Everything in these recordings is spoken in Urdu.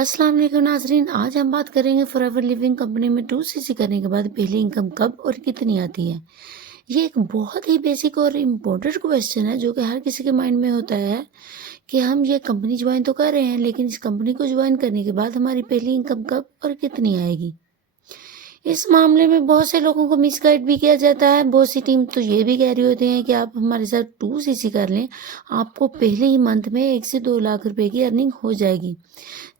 السلام علیکم ناظرین، آج ہم بات کریں گے فار ایور لیونگ کمپنی میں 2cc کرنے کے بعد پہلی انکم کب اور کتنی آتی ہے۔ یہ ایک بہت ہی بیسک اور امپورٹنٹ کویسچن ہے جو کہ ہر کسی کے مائنڈ میں ہوتا ہے کہ ہم یہ کمپنی جوائن تو کر رہے ہیں، لیکن اس کمپنی کو جوائن کرنے کے بعد ہماری پہلی انکم کب اور کتنی آئے گی۔ اس معاملے میں بہت سے لوگوں کو مس گائیڈ بھی کیا جاتا ہے۔ بہت سی ٹیم تو یہ بھی کہہ رہی ہوتے ہیں کہ آپ ہمارے ساتھ 2cc کر لیں، آپ کو پہلے ہی منتھ میں 1 سے 2 لاکھ روپے کی ارننگ ہو جائے گی،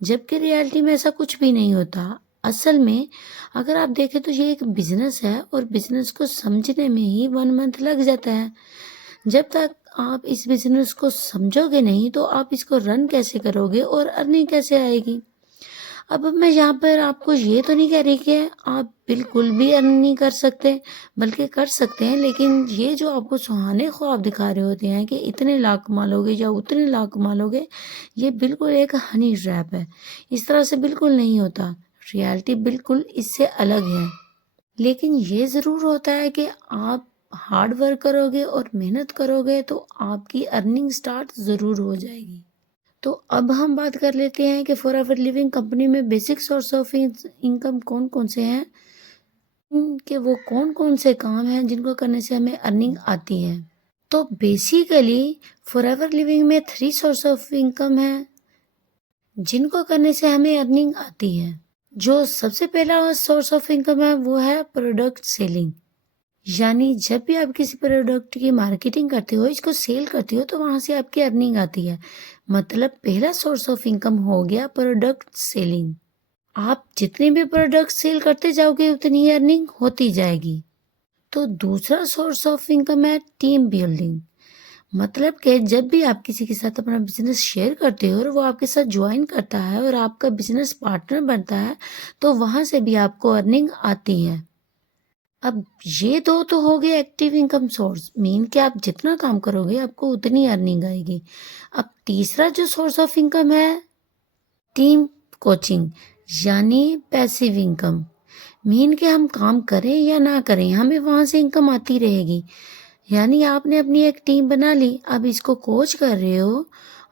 جبکہ ریالٹی میں ایسا کچھ بھی نہیں ہوتا۔ اصل میں اگر آپ دیکھیں تو یہ ایک بزنس ہے اور بزنس کو سمجھنے میں ہی 1 منتھ لگ جاتا ہے۔ جب تک آپ اس بزنس کو سمجھو گے نہیں تو آپ اس کو رن کیسے کرو گے اور ارننگ کیسے آئے گی۔ اب میں یہاں پر آپ کو یہ تو نہیں کہہ رہی کہ آپ بالکل بھی ارن نہیں کر سکتے، بلکہ کر سکتے ہیں، لیکن یہ جو آپ کو سہانے خواب دکھا رہے ہوتے ہیں کہ اتنے لاکھ کما لو گے یا اتنے لاکھ کما لو گے، یہ بالکل ایک ہنی ٹریپ ہے۔ اس طرح سے بالکل نہیں ہوتا، ریالٹی بالکل اس سے الگ ہے۔ لیکن یہ ضرور ہوتا ہے کہ آپ ہارڈ ورک کرو گے اور محنت کرو گے تو آپ کی ارننگ سٹارٹ ضرور ہو جائے گی۔ تو اب ہم بات کر لیتے ہیں کہ فار ایور لیونگ کمپنی میں بیسک سورس آف انکم کون کون سے ہیں، کہ وہ کون کون سے کام ہیں جن کو کرنے سے ہمیں ارننگ آتی ہے۔ تو بیسیکلی فار ایور لیونگ میں 3 سورس آف انکم ہیں جن کو کرنے سے ہمیں ارننگ آتی ہے۔ جو سب سے پہلا سورس آف انکم ہے وہ ہے پروڈکٹ سیلنگ، یعنی جب بھی آپ کسی پروڈکٹ کی مارکیٹنگ کرتے ہو، اس کو سیل کرتے ہو، تو وہاں سے آپ کی ارننگ آتی ہے۔ مطلب پہلا سورس آف انکم ہو گیا پروڈکٹ سیلنگ۔ آپ جتنے بھی پروڈکٹ سیل کرتے جاؤ گے اتنی ہی ارننگ ہوتی جائے گی۔ تو دوسرا سورس آف انکم ہے ٹیم بیلڈنگ، مطلب کہ جب بھی آپ کسی کے ساتھ اپنا بزنس شیئر کرتے ہو اور وہ آپ کے ساتھ جوائن کرتا ہے اور آپ کا بزنس پارٹنر بنتا ہے تو وہاں سے بھی آپ کو ارننگ آتی ہے۔ اب یہ دو تو ہو گئے ایکٹیو انکم سورس، مین کہ آپ جتنا کام کرو گے آپ کو اتنی ارننگ آئے گی۔ اب تیسرا جو سورس آف انکم ہے ٹیم کوچنگ، یعنی پیسیو انکم، مین کہ ہم کام کریں یا نہ کریں ہمیں وہاں سے انکم آتی رہے گی۔ یعنی آپ نے اپنی ایک ٹیم بنا لی، اب اس کو کوچ کر رہے ہو،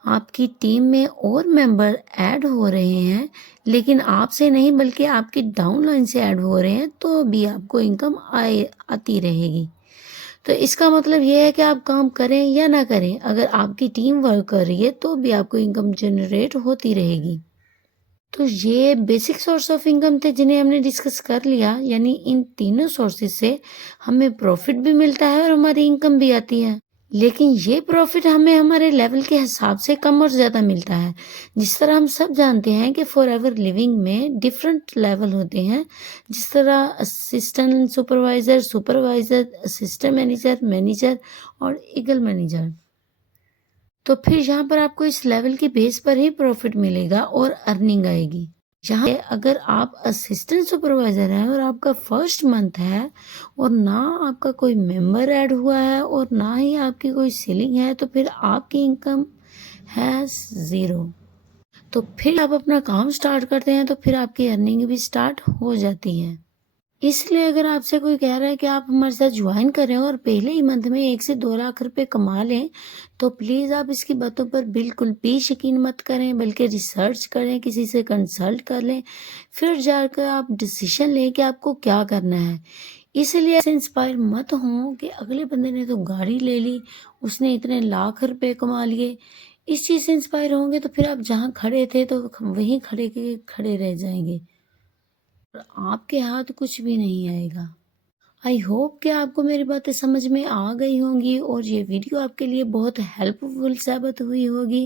آپ کی ٹیم میں اور ممبر ایڈ ہو رہے ہیں لیکن آپ سے نہیں بلکہ آپ کی ڈاؤن لائن سے ایڈ ہو رہے ہیں، تو بھی آپ کو انکم آتی رہے گی۔ تو اس کا مطلب یہ ہے کہ آپ کام کریں یا نہ کریں، اگر آپ کی ٹیم ورک کر رہی ہے تو بھی آپ کو انکم جنریٹ ہوتی رہے گی۔ تو یہ بیسک سورس آف انکم تھے جنہیں ہم نے ڈسکس کر لیا، یعنی ان تینوں سورسز سے ہمیں پروفٹ بھی ملتا ہے اور ہماری انکم بھی آتی ہے، لیکن یہ پروفٹ ہمیں ہمارے لیول کے حساب سے کم اور زیادہ ملتا ہے۔ جس طرح ہم سب جانتے ہیں کہ فار ایور لیونگ میں ڈفرینٹ لیول ہوتے ہیں، جس طرح assistant supervisor, supervisor, assistant manager, manager اور ایگل مینیجر۔ تو پھر یہاں پر آپ کو اس لیول کی بیس پر ہی پروفٹ ملے گا اور ارننگ آئے گی۔ یہاں اگر آپ اسسٹنٹ سپروائزر ہیں اور آپ کا فرسٹ منتھ ہے اور نہ آپ کا کوئی ممبر ایڈ ہوا ہے اور نہ ہی آپ کی کوئی سیلنگ ہے، تو پھر آپ کی انکم ہے 0۔ تو پھر آپ اپنا کام سٹارٹ کرتے ہیں تو پھر آپ کی ارننگ بھی سٹارٹ ہو جاتی ہے۔ اس لیے اگر آپ سے کوئی کہہ رہا ہے کہ آپ ہمارے ساتھ جوائن کریں اور پہلے ہی منتھ میں 1 سے 2 لاکھ روپے کما لیں، تو پلیز آپ اس کی باتوں پر بالکل بھی یقین مت کریں، بلکہ ریسرچ کریں، کسی سے کنسلٹ کر لیں، پھر جا کر آپ ڈیسیشن لیں کہ آپ کو کیا کرنا ہے۔ اس لیے ایسے انسپائر مت ہوں کہ اگلے بندے نے تو گاڑی لے لی، اس نے اتنے لاکھ روپے کما لیے، اس چیز سے انسپائر ہوں گے تو پھر آپ جہاں کھڑے تھے تو وہیں کھڑے رہ جائیں گے اور آپ کے ہاتھ کچھ بھی نہیں آئے گا۔ آئی ہوپ کہ آپ کو میری باتیں سمجھ میں آ گئی ہوں گی اور یہ ویڈیو آپ کے لیے بہت ہیلپ فل ثابت ہوئی ہوگی۔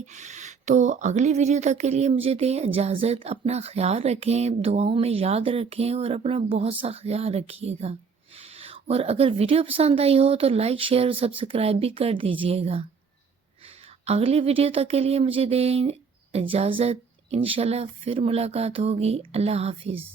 تو اگلی ویڈیو تک کے لیے مجھے دیں اجازت، اپنا خیال رکھیں، دعاؤں میں یاد رکھیں اور اپنا بہت سا خیال رکھیے گا۔ اور اگر ویڈیو پسند آئی ہو تو لائک، شیئر اور سبسکرائب بھی کر دیجیے گا۔ اگلی ویڈیو تک کے لیے مجھے دیں اجازت، انشاءاللہ پھر ملاقات ہوگی۔ اللہ حافظ۔